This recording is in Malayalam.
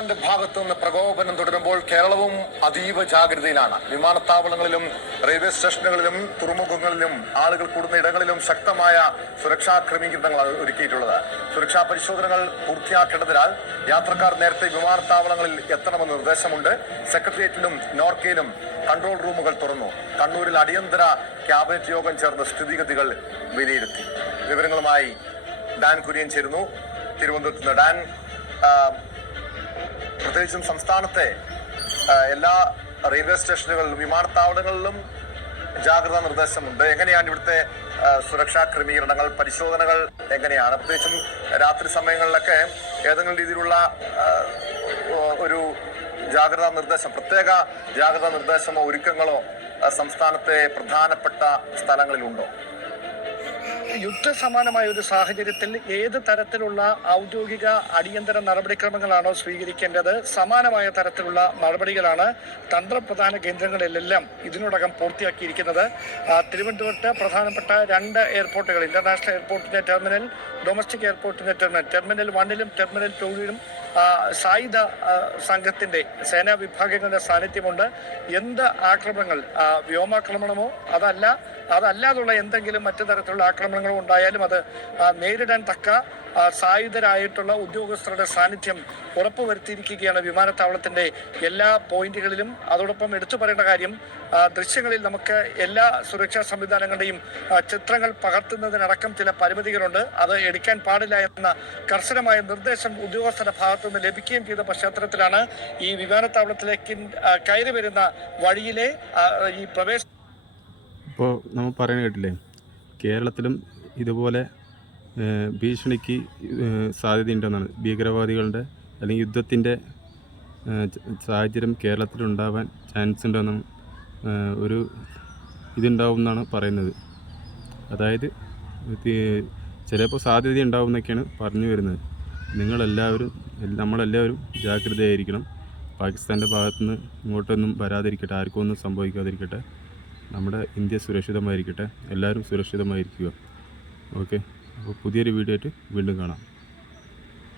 ഭാഗത്തു നിന്ന് പ്രകോപനം തുടരുമ്പോൾ കേരളവും അതീവ ജാഗ്രതയിലാണ്. വിമാനത്താവളങ്ങളിലും റെയിൽവേ സ്റ്റേഷനുകളിലും തുറമുഖങ്ങളിലും ആളുകൾ കൂടുന്ന ഇടങ്ങളിലും ശക്തമായ സുരക്ഷാ ക്രമീകരണങ്ങൾ ഒരുക്കിയിട്ടുള്ളത്. സുരക്ഷാ പരിശോധനകൾ പൂർത്തിയാക്കേണ്ടതിനാൽ യാത്രക്കാർ നേരത്തെ വിമാനത്താവളങ്ങളിൽ എത്തണമെന്ന് നിർദ്ദേശമുണ്ട്. സെക്രട്ടേറിയറ്റിലും നോർക്കയിലും കൺട്രോൾ റൂമുകൾ തുറന്നു. കണ്ണൂരിൽ അടിയന്തര ക്യാബിനറ്റ് യോഗം ചേർന്ന് സ്ഥിതിഗതികൾ വിലയിരുത്തി. വിവരങ്ങളുമായി ഡാൻ കുര്യൻ ചേരുന്നു. തിരുവനന്തപുരത്ത് ഡാൻ പ്രത്യേകിച്ചും സംസ്ഥാനത്തെ എല്ലാ റെയിൽവേ സ്റ്റേഷനുകളിലും വിമാനത്താവളങ്ങളിലും ജാഗ്രതാ നിർദ്ദേശമുണ്ട്. എങ്ങനെയാണ് ഇവിടുത്തെ സുരക്ഷാ ക്രമീകരണങ്ങൾ പരിശോധനകൾ എങ്ങനെയാണ്? പ്രത്യേകിച്ചും രാത്രി സമയങ്ങളിലൊക്കെ ഏതെങ്കിലും രീതിയിലുള്ള ഒരു ജാഗ്രതാ നിർദ്ദേശം പ്രത്യേക ജാഗ്രതാ നിർദ്ദേശമോ ഒരുക്കങ്ങളോ സംസ്ഥാനത്തെ പ്രധാനപ്പെട്ട സ്ഥലങ്ങളിലുണ്ടോ? യുദ്ധസമാനമായ ഒരു സാഹചര്യത്തിൽ ഏത് തരത്തിലുള്ള ഔദ്യോഗിക അടിയന്തര നടപടിക്രമങ്ങളാണോ സ്വീകരിക്കേണ്ടത്? സമാനമായ തരത്തിലുള്ള നടപടികളാണ് തന്ത്രപ്രധാന കേന്ദ്രങ്ങളിലെല്ലാം ഇതിനോടകം പൂർത്തിയാക്കിയിരിക്കുന്നത്. തിരുവനന്തപുരത്ത് പ്രധാനപ്പെട്ട രണ്ട് എയർപോർട്ടുകൾ ഇന്റർനാഷണൽ എയർപോർട്ടിന്റെ ടെർമിനൽ ഡൊമസ്റ്റിക് എയർപോർട്ടിന്റെ ടെർമിനൽ ടെർമിനൽ വണ്ണിലും ടെർമിനൽ ടൂവിലും സായുധ സംഘത്തിന്റെ സേനാ വിഭാഗങ്ങളുടെ സാന്നിധ്യമുണ്ട്. എന്ത് ആക്രമണങ്ങൾ വ്യോമാക്രമണമോ? അതല്ല അതല്ലാതുള്ള എന്തെങ്കിലും മറ്റു തരത്തിലുള്ള ആക്രമണങ്ങളോ ഉണ്ടായാലും അത് നേരിടാൻ തക്ക സായുധരായിട്ടുള്ള ഉദ്യോഗസ്ഥരുടെ സാന്നിധ്യം ഉറപ്പുവരുത്തിയിരിക്കുകയാണ് വിമാനത്താവളത്തിന്റെ എല്ലാ പോയിന്റുകളിലും. അതോടൊപ്പം എടുത്തു പറയേണ്ട കാര്യം ദൃശ്യങ്ങളിൽ നമുക്ക് എല്ലാ സുരക്ഷാ സംവിധാനങ്ങളുടെയും ചിത്രങ്ങൾ പകർത്തുന്നതിനടക്കം ചില പരിമിതികളുണ്ട്. അത് എടുക്കാൻ പാടില്ല എന്ന കർശനമായ നിർദ്ദേശം ഉദ്യോഗസ്ഥരുടെ ഭാഗത്തു നിന്ന് ലഭിക്കുകയും ചെയ്ത പശ്ചാത്തലത്തിലാണ് ഈ വിമാനത്താവളത്തിലേക്ക് കയറി വരുന്ന വഴിയിലെ ഈ പ്രവേശ ഇപ്പോൾ നമ്മൾ പറയുന്നത് കേട്ടില്ലേ? കേരളത്തിലും ഇതുപോലെ ഭീഷണിക്ക് സാധ്യതയുണ്ടെന്നാണ്. ഭീകരവാദികളുടെ അല്ലെങ്കിൽ യുദ്ധത്തിന്റെ സാഹചര്യം കേരളത്തിലുണ്ടാവാൻ ചാൻസ് ഉണ്ടെന്നും ഒരു ഇതുണ്ടാവും എന്നാണ് പറയുന്നത്. അതായത് ചിലപ്പോൾ സാധ്യത ഉണ്ടാവും എന്നൊക്കെയാണ് പറഞ്ഞു വരുന്നത്. നിങ്ങളെല്ലാവരും നമ്മളെല്ലാവരും ജാഗ്രതയായിരിക്കണം. പാകിസ്ഥാന്റെ ഭാഗത്തുനിന്ന് ഇങ്ങോട്ടൊന്നും വരാതിരിക്കട്ടെ ആർക്കും ഒന്നും സംഭവിക്കാതിരിക്കട്ടെ. നമ്മുടെ ഇന്ത്യ സുരക്ഷിതമായിരിക്കട്ടെ. എല്ലാവരും സുരക്ഷിതമായിരിക്കുക. ഓക്കെ? അപ്പോൾ പുതിയൊരു വീഡിയോ ആയിട്ട് വീണ്ടും കാണാം.